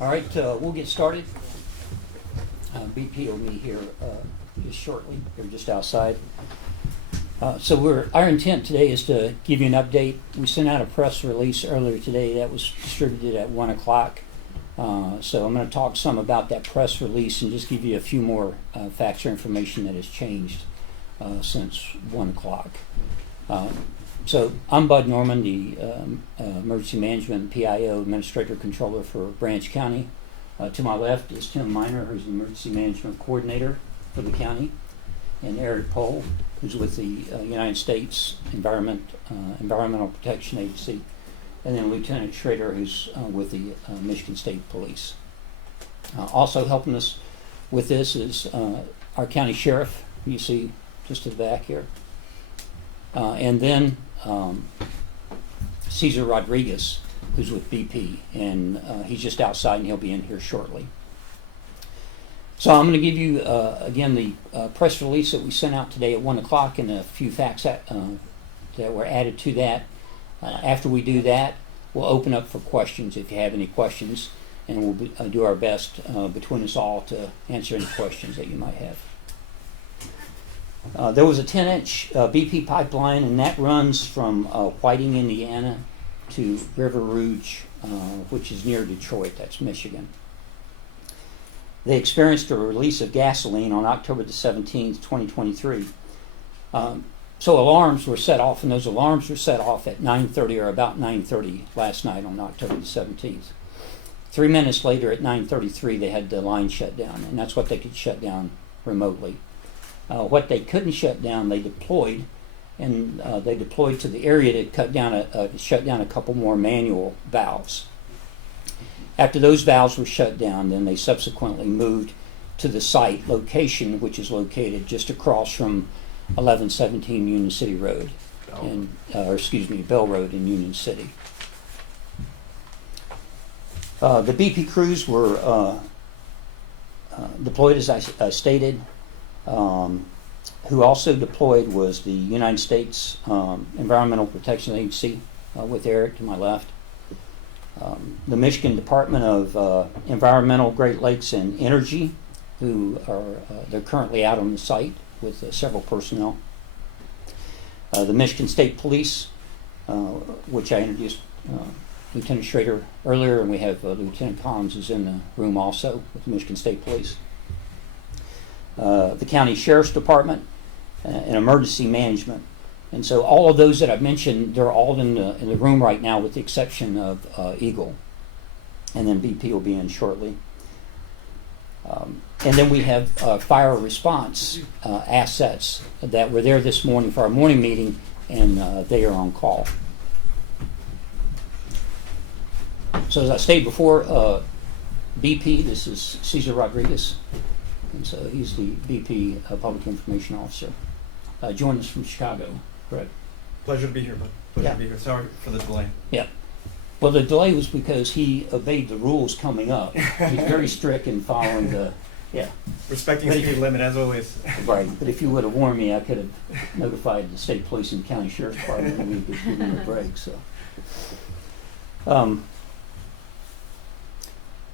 All right, we'll get started. BP will be here just shortly. They're just outside. Our intent today is to give you an update. We sent out a press release earlier today that was distributed at 1 o'clock. So I'm going to talk some about that press release and just give you a few more facts or information that has changed since 1 o'clock. So I'm Bud Norman, the Emergency Management PIO Administrator Controller for Branch County. To my left is Tim Miner, who's the Emergency Management Coordinator for the county, and Eric Pohl, who's with the United States Environmental Protection Agency, and then Lieutenant Schrader, who's with the Michigan State Police. Also helping us with this is our county sheriff, you see just to the back here, and then Cesar Rodriguez, who's with BP, and he's just outside and he'll be in here shortly. So I'm going to give you, again, the press release that we sent out today at 1 o'clock and a few facts that were added to that. After we do that, we'll open up for questions if you have any questions, and we'll do our best between us all to answer any questions that you might have. There was a 10-inch BP pipeline, and that runs from Whiting, Indiana to River Rouge, which is near Detroit, that's Michigan. They experienced a release of gasoline on October the 17th, 2023. So alarms were set off, and those alarms were set off at 9:30 or about 9:30 last night on October the 17th. 3 minutes later at 9:33, they had the line shut down, and that's what they could shut down remotely. What they couldn't shut down, they deployed, and they deployed to the area to shut down a couple more manual valves. After those valves were shut down, then they subsequently moved to the site location, which is located just across from 1117 Union City Road, Bell Road in Union City. The BP crews were deployed, as I stated. Who also deployed was the United States Environmental Protection Agency with Eric to my left. The Michigan Department of Environmental, Great Lakes, and Energy, who they're currently out on the site with several personnel. The Michigan State Police, which I introduced Lieutenant Schrader earlier, and we have Lieutenant Collins who's in the room also with the Michigan State Police. The County Sheriff's Department, and Emergency Management. And so all of those that I've mentioned, they're all in the room right now with the exception of Eagle. And then BP will be in shortly. And then we have fire response assets that were there this morning for our morning meeting, and they are on call. So as I stated before, BP, this is Cesar Rodriguez. And so he's the BP Public Information Officer. Joined us from Chicago, correct? Pleasure to be here, bud. Pleasure to be here. Sorry for the delay. Yeah. Well, the delay was because he obeyed the rules coming up. He's very strict in following the, Respecting the speed limit, as always. Right, but if you would have warned me, I could have notified the state police and county sheriff's department and we could give him a break, so.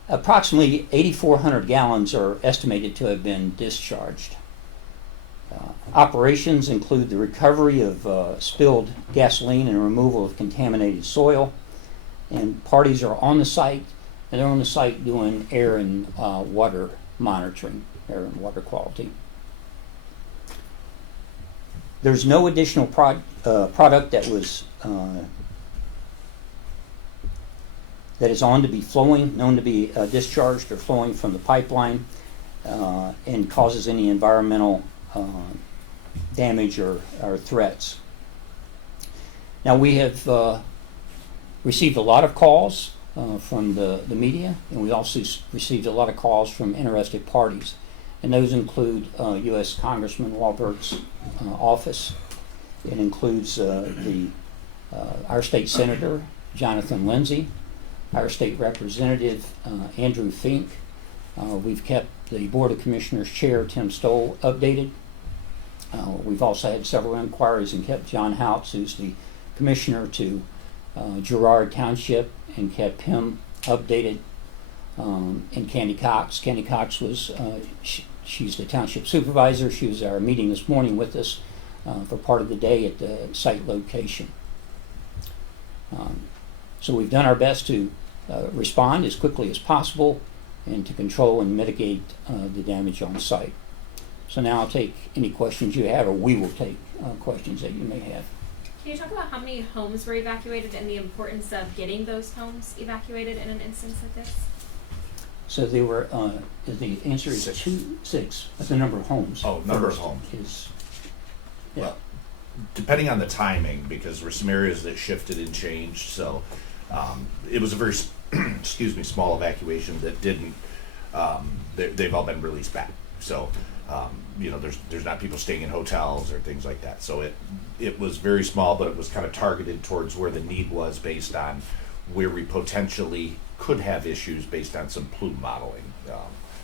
Approximately 8,400 gallons are estimated to have been discharged. Operations include the recovery of spilled gasoline and removal of contaminated soil. And parties are on the site, and they're on the site doing air and water monitoring, air and water quality. There's no additional product that was that is known to be discharged or flowing from the pipeline and causes any environmental damage or threats. Now we have received a lot of calls from the media, and we also received a lot of calls from interested parties, and those include U.S. Congressman Walberg's office. It includes our state senator Jonathan Lindsay, our state representative Andrew Fink. We've kept the Board of Commissioners Chair Tim Stoll updated. We've also had several inquiries and kept John Houts, who's the commissioner to Girard Township, and kept him updated. and Candy Cox. Candy Cox was, she's the township supervisor. She was at our meeting this morning with us for part of the day at the site location. So we've done our best to respond as quickly as possible and to control and mitigate the damage on site. So now I'll take any questions you have, or we will take questions that you may have. Can you talk about how many homes were evacuated and the importance of getting those homes evacuated in an instance like this? So they were, the answer is six, but the number of homes. Oh, number of first homes. Is, yeah. Well, depending on the timing, because there were some areas that shifted and changed, so it was a very, excuse me, small evacuation that didn't, they've all been released back. So, you know, there's not people staying in hotels or things like that. So it was very small, but it was kind of targeted towards where the need was based on where we potentially could have issues based on some plume modeling.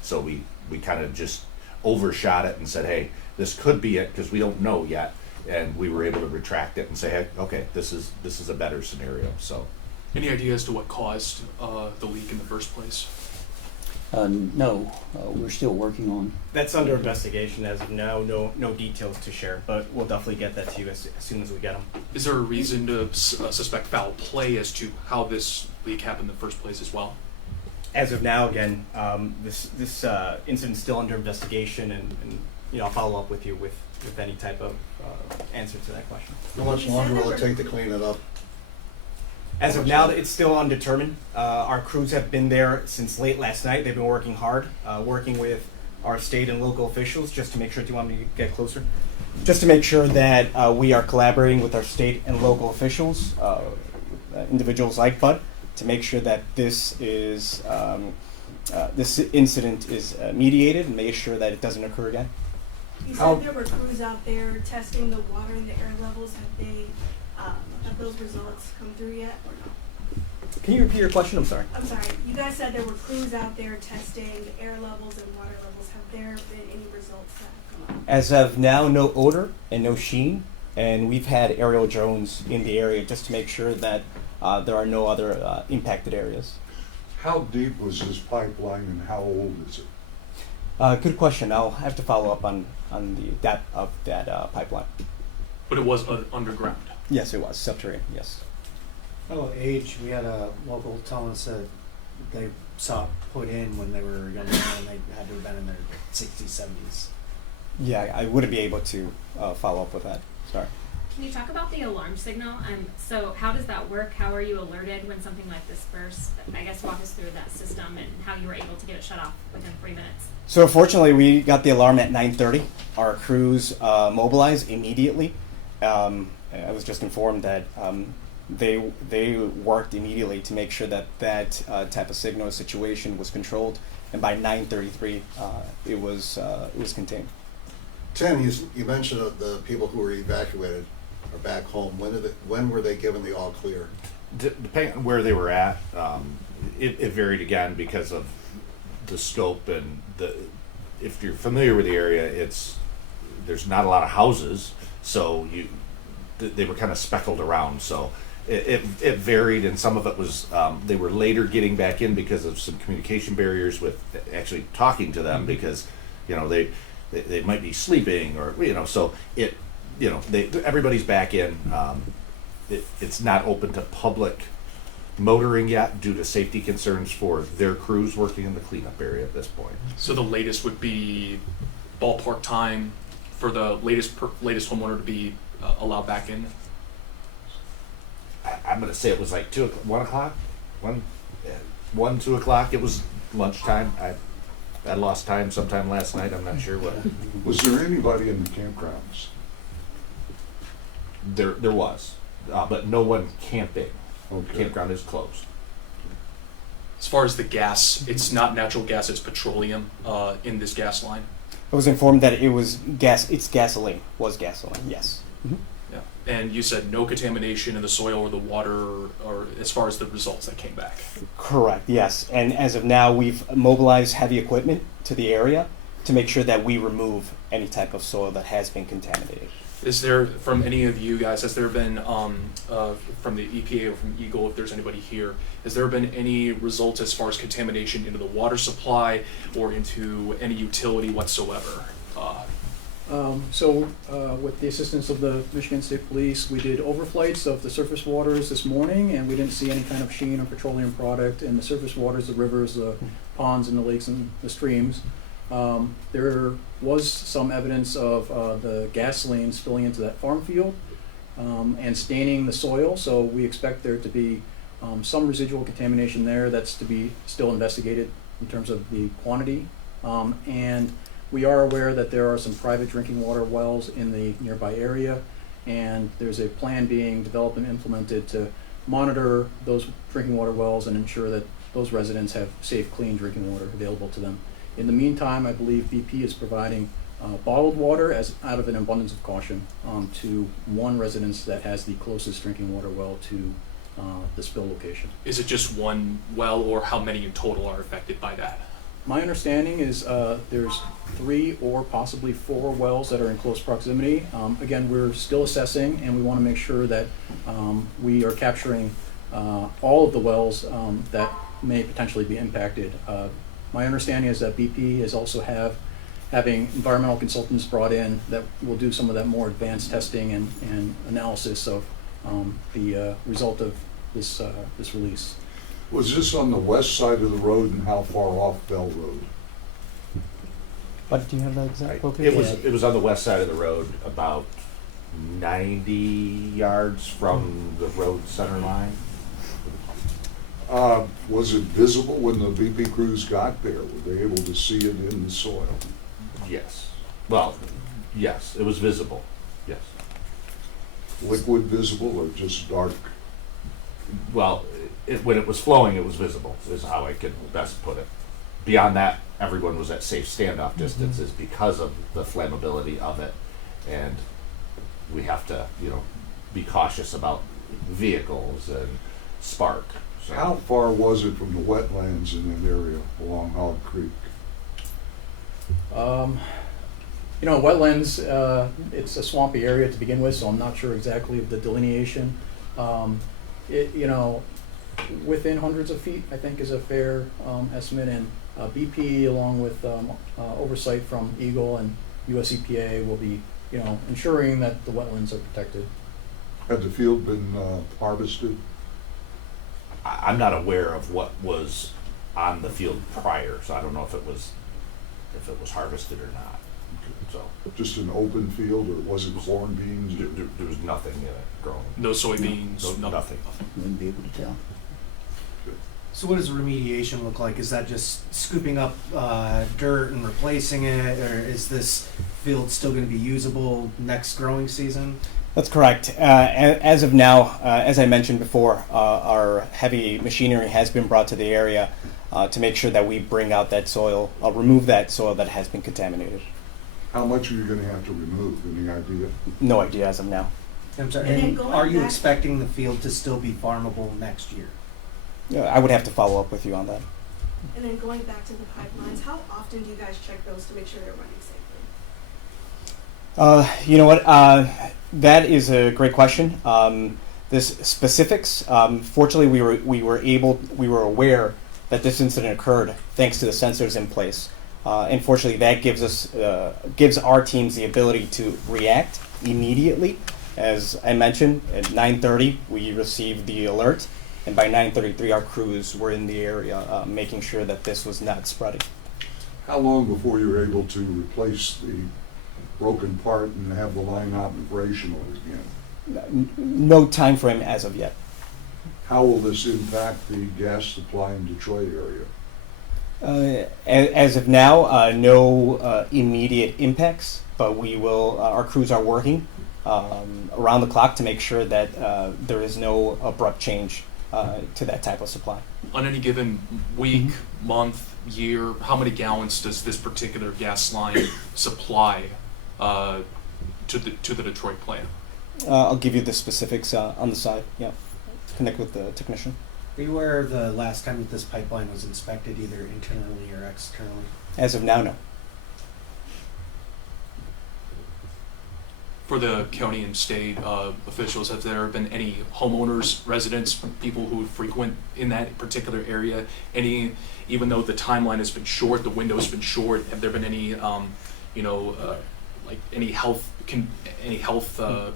So we kind of just overshot it and said, hey, this could be it because we don't know yet. And we were able to retract it and say, hey, okay, this is a better scenario. So, any idea as to what caused the leak in the first place? No, we're still working on. That's under investigation as of now. No details to share, but we'll definitely get that to you as soon as we get them. Is there a reason to suspect foul play as to how this leak happened in the first place as well? As of now, again, this incident's still under investigation, and you know, I'll follow up with you with any type of answer to that question. How much longer will it take to clean it up? As of now, it's still undetermined. Our crews have been there since late last night. They've been working hard, working with our state and local officials just to make sure, do you want me to get closer? Just to make sure that we are collaborating with our state and local officials, individuals like Bud, to make sure that this is this incident is mediated and make sure that it doesn't occur again. You said there were crews out there testing the water and the air levels. Have those results come through yet or no? Can you repeat your question? I'm sorry. I'm sorry. You guys said there were crews out there testing the air levels and water levels. Have there been any results that have come up? As of now, no odor and no sheen, and we've had aerial drones in the area just to make sure that there are no other impacted areas. How deep was this pipeline and how old is it? Good question. I'll have to follow up on the depth of that pipeline. But it was underground. Yes, it was subterranean. Yes. Oh, age. We had a local telling us that they saw it put in when they were younger and they had to have been in their 60s, 70s. Yeah, I wouldn't be able to follow up with that. Sorry. Can you talk about the alarm signal? So how does that work? How are you alerted when something like this bursts? I guess walk us through that system and how you were able to get it shut off within 3 minutes. So fortunately, we got the alarm at 9:30. Our crews mobilized immediately. I was just informed that they worked immediately to make sure that type of signal situation was controlled, and by 9:33, it was contained. Tim, you mentioned that the people who were evacuated are back home. When were they given the all clear? depending on where they were at, it varied again because of the scope and if you're familiar with the area, there's not a lot of houses, so they were kind of speckled around. So it varied, and some of it was they were later getting back in because of some communication barriers with actually talking to them, because they might be sleeping, or so everybody's back in. It's not open to public motoring yet due to safety concerns for their crews working in the cleanup area at this point. So the latest would be ballpark time for the latest homeowner to be allowed back in? I'm going to say it was like 1 o'clock, 2 o'clock. It was lunchtime. I lost time sometime last night. I'm not sure what. Was there anybody in the campgrounds? There was, but no one camping. Okay. Campground is closed. As far as the gas, it's not natural gas, it's petroleum in this gas line. I was informed that it was gas. It's gasoline. Was gasoline? Yes. Mm-hmm. Yeah. And you said no contamination in the soil or the water, or as far as the results that came back. Correct. Yes. And as of now, we've mobilized heavy equipment to the area to make sure that we remove any type of soil that has been contaminated. Is there, from any of you guys, has there been, from the EPA or from Eagle, if there's anybody here, has there been any results as far as contamination into the water supply or into any utility whatsoever? With the assistance of the Michigan State Police, we did overflights of the surface waters this morning, and we didn't see any kind of sheen or petroleum product in the surface waters, the rivers, the ponds, and the lakes and the streams. There was some evidence of the gasoline spilling into that farm field and staining the soil, so we expect there to be some residual contamination there that's to be still investigated in terms of the quantity. And we are aware that there are some private drinking water wells in the nearby area, and there's a plan being developed and implemented to monitor those drinking water wells and ensure that those residents have safe, clean drinking water available to them. In the meantime, I believe BP is providing bottled water as out of an abundance of caution to one residence that has the closest drinking water well to the spill location. Is it just one well, or how many in total are affected by that? My understanding is there's 3 or possibly 4 wells that are in close proximity. Again, we're still assessing, and we want to make sure that we are capturing all of the wells that may potentially be impacted. My understanding is that BP is also having environmental consultants brought in that will do some of that more advanced testing and analysis of the result of this release. Was this on the west side of the road, and how far off Bell Road? But do you have that exact Right. location? It was on the west side of the road, about 90 yards from the road center line. Was it visible when the BP crews got there? Were they able to see it in the soil? Yes. Well, yes, it was visible. Yes. Liquid visible or just dark? Well, when it was flowing, it was visible, is how I could best put it. Beyond that, everyone was at safe standoff distances because of the flammability of it, and we have to, be cautious about vehicles and spark. So. How far was it from the wetlands in that area along Hog Creek? Wetlands, it's a swampy area to begin with, so I'm not sure exactly of the delineation. Within hundreds of feet, I think, is a fair estimate, and BP, along with oversight from Eagle and US EPA, will be, ensuring that the wetlands are protected. Had the field been harvested? I'm not aware of what was on the field prior, so I don't know if it was harvested or not. So Just an open field, or was it corn, beans? there was nothing in it growing. No soybeans, Nothing. Wouldn't be able to tell. So what does remediation look like? Is that just scooping up dirt and replacing it, or is this field still going to be usable next growing season? That's correct. As of now, as I mentioned before, our heavy machinery has been brought to the area to make sure that we bring out that soil, remove that soil that has been contaminated. How much are you going to have to remove? Any idea? No idea as of now. I'm sorry, And then and going are you back- expecting the field to still be farmable next year? I would have to follow up with you on that. And then going back to the pipelines, how often do you guys check those to make sure they're running safely? You know what? That is a great question. This specifics. Fortunately, we were aware that this incident occurred thanks to the sensors in place. Unfortunately, that gives our teams the ability to react immediately. As I mentioned, at 9:30 we received the alert, and by 9:33 our crews were in the area making sure that this was not spreading. How long before you were able to replace the broken part and have the line operational again? No time frame as of yet. How will this impact the gas supply in Detroit area? As of now, no immediate impacts, but we will. Our crews are working around the clock to make sure that there is no abrupt change to that type of supply. On any given week, month, year, how many gallons does this particular gas line supply to the Detroit plant? I'll give you the specifics on the side. Yeah, connect with the technician. Are you aware of the last time that this pipeline was inspected, either internally or externally? As of now, no. For the county and state officials, have there been any homeowners, residents, people who frequent in that particular area? Any, even though the timeline has been short, the window's been short, have there been any, like any health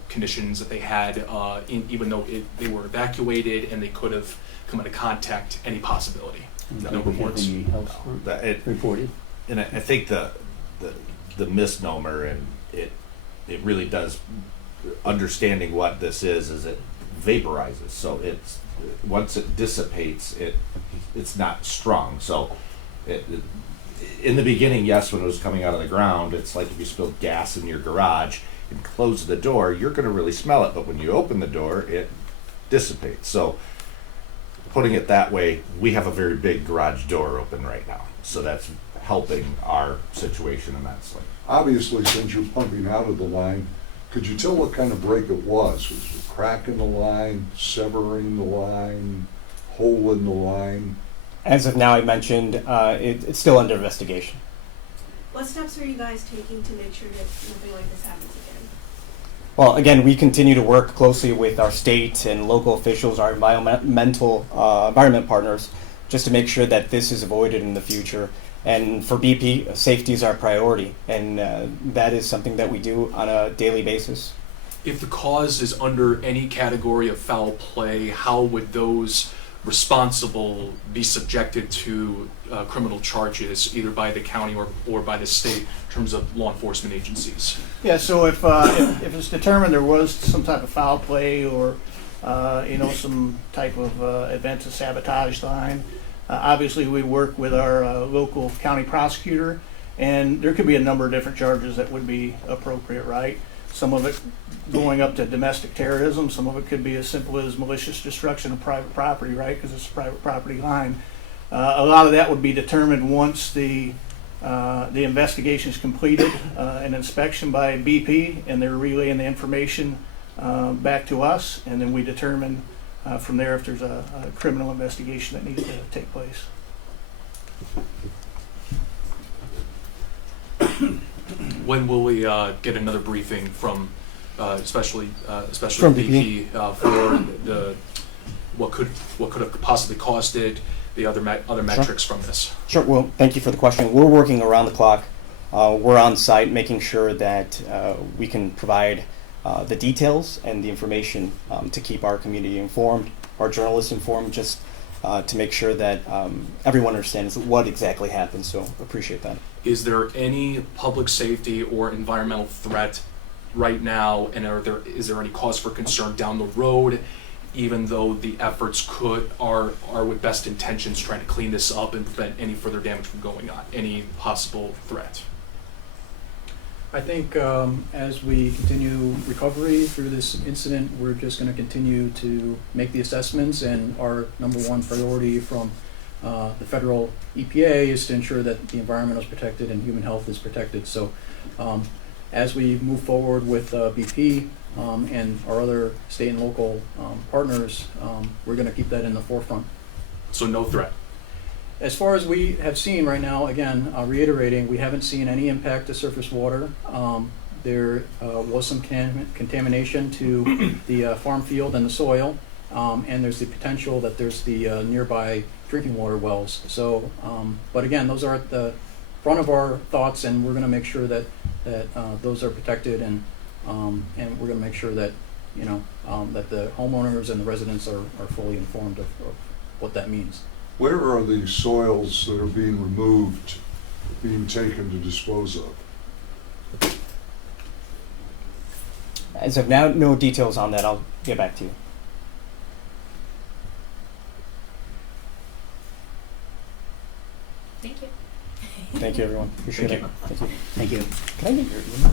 conditions that they had, even though they were evacuated and they could have come into contact? Any possibility? No reports. Any health reported? And I think the misnomer, and it really does, understanding what this is it vaporizes. So it's, once it dissipates, it's not strong. So in the beginning, yes, when it was coming out of the ground, it's like if you spilled gas in your garage and close the door, you're going to really smell it. But when you open the door, it dissipates. So putting it that way, we have a very big garage door open right now. So that's helping our situation immensely. Obviously, since you're pumping out of the line, could you tell what kind of break it was? Was it a crack in the line, severing the line, hole in the line? As of now, I mentioned it's still under investigation. What steps are you guys taking to make sure that nothing like this happens again? Well, again, we continue to work closely with our state and local officials, our environment partners, just to make sure that this is avoided in the future. And for BP, safety is our priority, and that is something that we do on a daily basis. If the cause is under any category of foul play, how would those responsible be subjected to criminal charges, either by the county or by the state, in terms of law enforcement agencies? Yeah, so if it's determined there was some type of foul play or some type of event to sabotage the line, obviously we work with our local county prosecutor, and there could be a number of different charges that would be appropriate, right? Some of it going up to domestic terrorism, some of it could be as simple as malicious destruction of private property, right? Because it's a private property line. A lot of that would be determined once the investigation is completed, an inspection by BP, and they're relaying the information back to us, and then we determine from there if there's a criminal investigation that needs to take place. When will we get another briefing from, especially From BP for the what could have possibly caused it, the other metrics from this? Sure. Well, thank you for the question. We're working around the clock. We're on site making sure that we can provide the details and the information to keep our community informed, our journalists informed, just to make sure that everyone understands what exactly happened. So appreciate that. Is there any public safety or environmental threat right now, and is there any cause for concern down the road, even though the efforts are with best intentions trying to clean this up and prevent any further damage from going on? Any possible threat? I think as we continue recovery through this incident, we're just going to continue to make the assessments, and our number one priority from the federal EPA is to ensure that the environment is protected and human health is protected. So as we move forward with BP and our other state and local partners, we're going to keep that in the forefront. So no threat? As far as we have seen right now, again, reiterating, we haven't seen any impact to surface water. There was some contamination to the farm field and the soil, and there's the potential that there's the nearby drinking water wells. So, but again, those are at the front of our thoughts, and we're going to make sure that those are protected, and we're going to make sure that that the homeowners and the residents are fully informed of what that means. Where are the soils that are being removed, being taken to dispose of? As of now, no details on that. I'll get back to you. Thank you. Thank you, everyone. Appreciate it. Thank you. Thank you. Can I get your email?